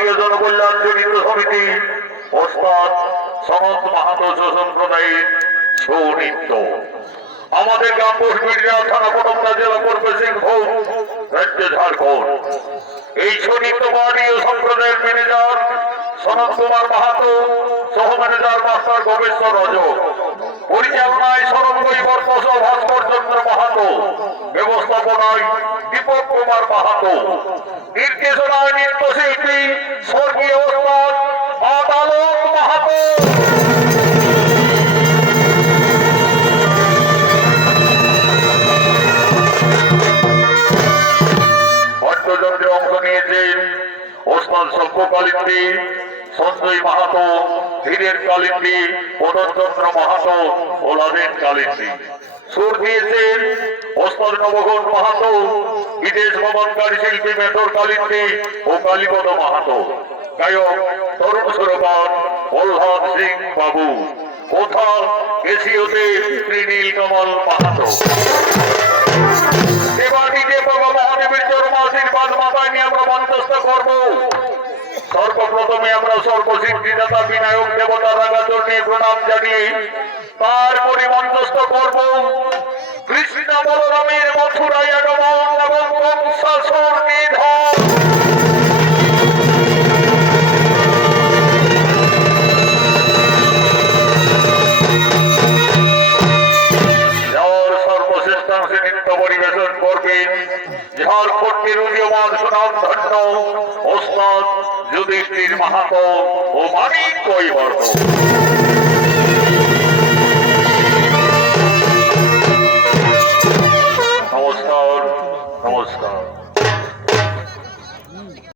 ভারতীয় জনকল্যাণ জড়িত সমিতি ওস্তাদ সনৎ মাহাতো সম্প্রদায়ের ছৌ নৃত্য। আমাদের গ্রাম বসবিড়িয়া থানা পটমদা জেলা পূর্বে সিংভূম রাজ্য ঝাড়খণ্ড। এই ছৌ নৃত্য ভারতীয় সম্প্রদায়ের ম্যানেজার সনৎ কুমার মাহাতো, সহ ম্যানেজার মাস্টার গোবেশ্বর রজক, পরিচালনায় শরৎ কৈবর্ত ভাস্কর চন্দ্র মাহাতো, ব্যবস্থাপনায় দীপক কুমার মাহাতো, নির্দেশনায় নৃত্যশিল্পী স্বর্গীয় ওস্তাদ আদালত মাহাতো। বাদ্যযন্ত্রে অংশ নিয়েছেন ওস্তাদ সভ্য কালিন্দী, সঞ্জয় মাহাতো, হীরের কালিন্দী, মদনচন্দ্র মাহাতো ও লাদেন কালিন্দী। সুর দিয়েছেন ওস্তাদ নবঘন মাহাতো, বিদেশ ভ্রমণকারী শিল্পী মেথর কালিন্দী ও কালীপদ মাহাতো। গায়ক তরুণ সুরকার প্রহ্লাদ সিং বাবু, কোথা এসিওতে নীল কমল মাহাতো। এবার নিজে বাবা মহাদেবের চরম আশীর্বাদ মাথায় নিয়ে আমরা মঞ্চস্থ করবো। সর্বপ্রথমে আমরা সর্বসিদ্ধিদাতা বিনায়ক দেবতা রাগাচরণে প্রণাম জানিয়ে তারপরে মঞ্চস্থ করব কৃষ্ণ বলরামের মথুরায় আগমন এবং কংসাসুর নিধন। সর্বশ্রেষ্ঠাংশে নৃত্য পরিবেশন করবেন ঝাড়খণ্ডের উদীয়মান সুনামধন্য ওস্তাদ যুধিষ্ঠির মাহাতো ও মানিক কৈবর্ত। নমস্কার, নমস্কার।